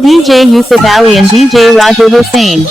DJ Yusuf Ali and DJ Roger Hussain.